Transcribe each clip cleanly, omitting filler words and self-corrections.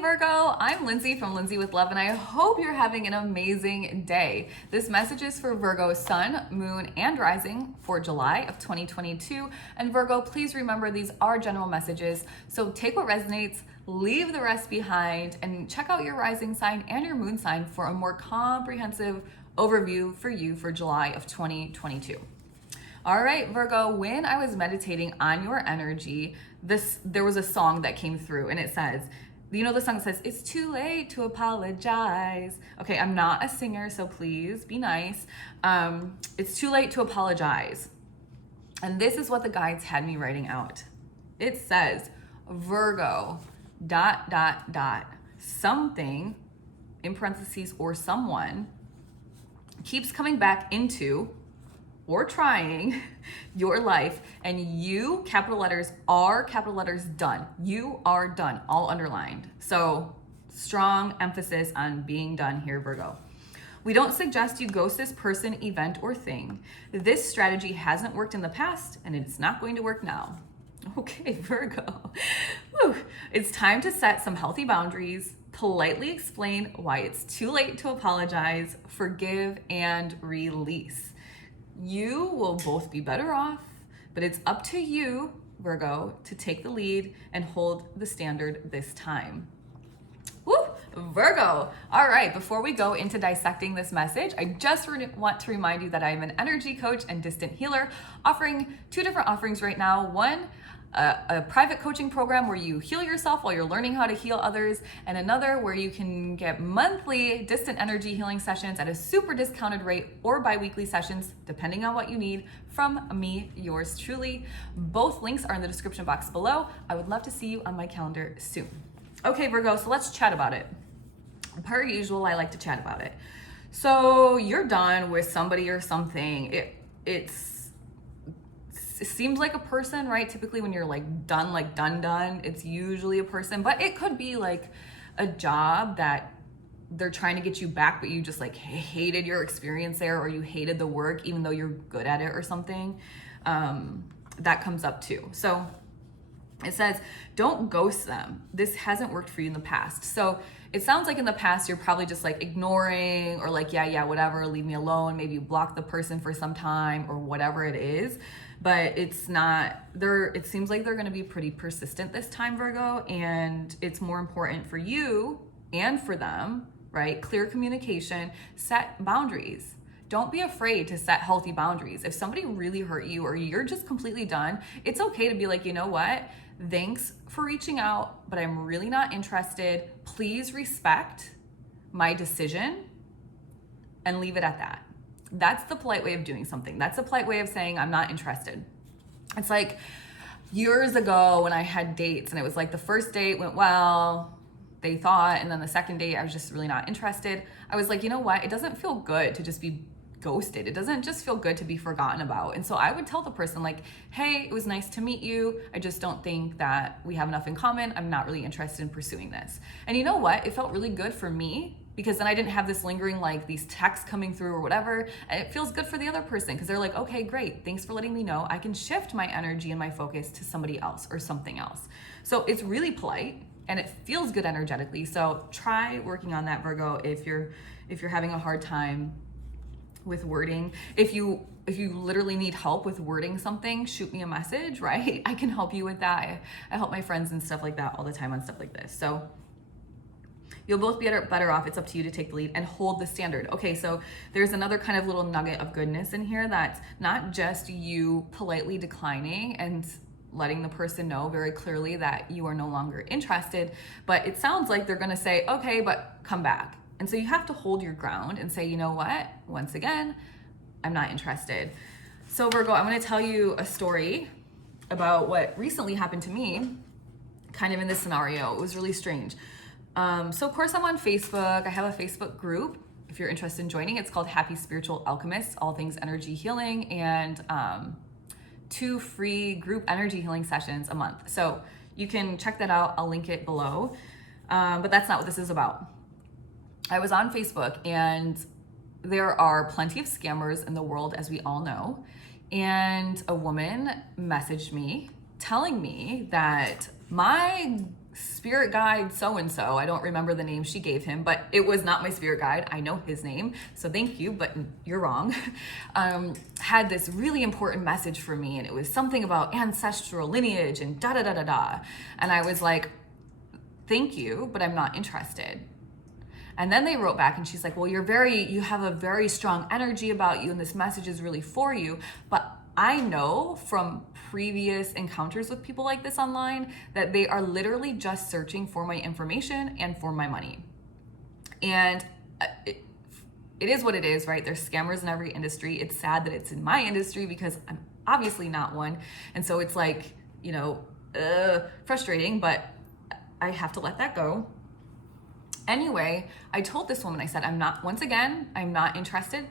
Virgo, I'm Lindsay from Lindsay with Love, and I hope you're having an amazing day. This message is for Virgo Sun, Moon, and Rising for July of 2022. And Virgo, please remember these are general messages, so take what resonates, leave the rest behind, and check out your rising sign and your moon sign for a more comprehensive overview for you for July of 2022. All right, Virgo, when I was meditating on your energy, there was a song that came through, and it says, you know, the song says, it's too late to apologize. Okay, I'm not a singer, so please be nice. It's too late to apologize. And this is what the guides had me writing out. It says, Virgo, ... something, in parentheses, or someone, keeps coming back into or trying your life, and you, capital letters, are capital letters done. You are done, all underlined. So strong emphasis on being done here, Virgo. We don't suggest you ghost this person, event, or thing. This strategy hasn't worked in the past, and it's not going to work now. Okay, Virgo. Whew. It's time to set some healthy boundaries, politely explain why it's too late to apologize, forgive, and release. You will both be better off, but it's up to you, Virgo, to take the lead and hold the standard this time. Woo, Virgo. All right, before we go into dissecting this message, I just want to remind you that I'm an energy coach and distant healer, offering two different offerings right now. One, a private coaching program where you heal yourself while you're learning how to heal others, and another where you can get monthly distant energy healing sessions at a super discounted rate, or bi-weekly sessions, depending on what you need, from me, yours truly. Both links are in the description box below. I would love to see you on my calendar soon. Okay, Virgo, so let's chat about it. Per usual, I like to chat about it. So you're done with somebody or something. It seems like a person, right? Typically when you're done, it's usually a person, but it could be like a job that they're trying to get you back, but you just hated your experience there, or you hated the work even though you're good at it or something. That comes up too. So it says, don't ghost them. This hasn't worked for you in the past. So it sounds like in the past, you're probably just ignoring, or yeah, whatever, leave me alone. Maybe you block the person for some time or whatever it is, but it's not there. It seems like they're going to be pretty persistent this time, Virgo. And it's more important for you and for them, right? Clear communication, set boundaries. Don't be afraid to set healthy boundaries. If somebody really hurt you, or you're just completely done, it's okay to be like, you know what? Thanks for reaching out, but I'm really not interested. Please respect my decision and leave it at that. That's the polite way of doing something. That's a polite way of saying I'm not interested. It's like years ago when I had dates, and it was like the first date went well, they thought, and then the second date I was just really not interested. I was like, you know what? It doesn't feel good to just be ghosted. It doesn't just feel good to be forgotten about. And so I would tell the person hey, it was nice to meet you. I just don't think that we have enough in common. I'm not really interested in pursuing this. And you know what? It felt really good for me, because then I didn't have this lingering, these texts coming through or whatever. And it feels good for the other person, because they're like, okay, great. Thanks for letting me know. I can shift my energy and my focus to somebody else or something else. So it's really polite and it feels good energetically. So try working on that, Virgo, if you're having a hard time with wording. If you literally need help with wording something, shoot me a message, right? I can help you with that. I help my friends and stuff like that all the time on stuff like this. So you'll both be better off. It's up to you to take the lead and hold the standard. Okay, so there's another kind of little nugget of goodness in here, that's not just you politely declining and letting the person know very clearly that you are no longer interested, but it sounds like they're gonna say, okay, but come back. And so you have to hold your ground and say, you know what? Once again, I'm not interested. So Virgo, I'm gonna tell you a story about what recently happened to me, kind of in this scenario. It was really strange. So of course I'm on Facebook. I have a Facebook group. If you're interested in joining, it's called Happy Spiritual Alchemists, all things energy healing, and 2 free group energy healing sessions a month. So you can check that out. I'll link it below. But that's not what this is about. I was on Facebook, and there are plenty of scammers in the world, as we all know. And a woman messaged me telling me that my spirit guide so-and-so, I don't remember the name she gave him, but it was not my spirit guide. I know his name, so thank you, but you're wrong. Had this really important message for me, and it was something about ancestral lineage and da-da-da-da-da. And I was like, thank you, but I'm not interested. And then they wrote back and she's like, well, you have a very strong energy about you and this message is really for you. But I know from previous encounters with people like this online that they are literally just searching for my information and for my money. And it is what it is, right? There's scammers in every industry. It's sad that it's in my industry because I'm obviously not one. And so it's like, frustrating, but I have to let that go. Anyway, I told this woman, I said, I'm not interested.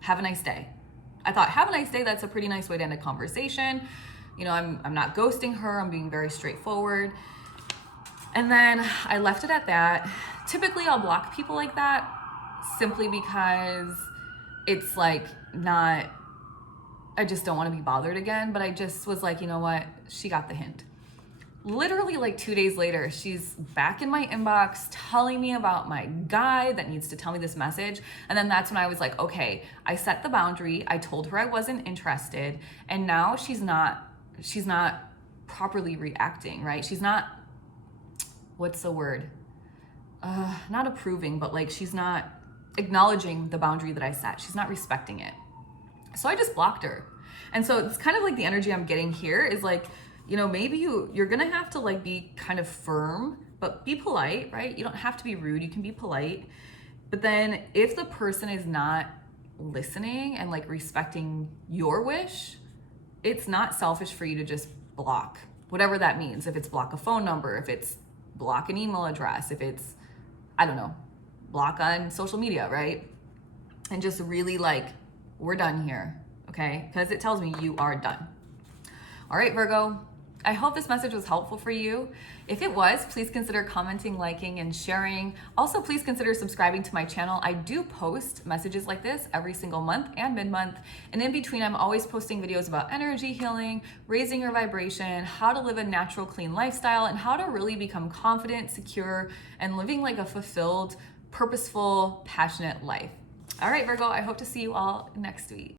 Have a nice day. I thought, have a nice day, that's a pretty nice way to end a conversation. I'm not ghosting her, I'm being very straightforward. And then I left it at that. Typically I'll block people like that simply because it's like I just don't want to be bothered again. But I just was like, you know what? She got the hint. Literally like 2 days later, she's back in my inbox telling me about my guy that needs to tell me this message. And then that's when I was like, okay, I set the boundary. I told her I wasn't interested. And now she's not properly reacting, right? She's not, what's the word? Not approving, but like she's not acknowledging the boundary that I set. She's not respecting it. So I just blocked her. And so it's kind of like the energy I'm getting here is like, maybe you're gonna have to like be kind of firm, but be polite, right? You don't have to be rude, you can be polite. But then if the person is not listening and like respecting your wish, it's not selfish for you to just block, whatever that means. If it's block a phone number, if it's block an email address, if it's, I don't know, block on social media, right? And just really like, we're done here, okay? Because it tells me you are done. All right, Virgo. I hope this message was helpful for you. If it was, please consider commenting, liking, and sharing. Also, please consider subscribing to my channel. I do post messages like this every single month and mid-month. And in between, I'm always posting videos about energy healing, raising your vibration, how to live a natural, clean lifestyle, and how to really become confident, secure, and living like a fulfilled, purposeful, passionate life. All right, Virgo, I hope to see you all next week.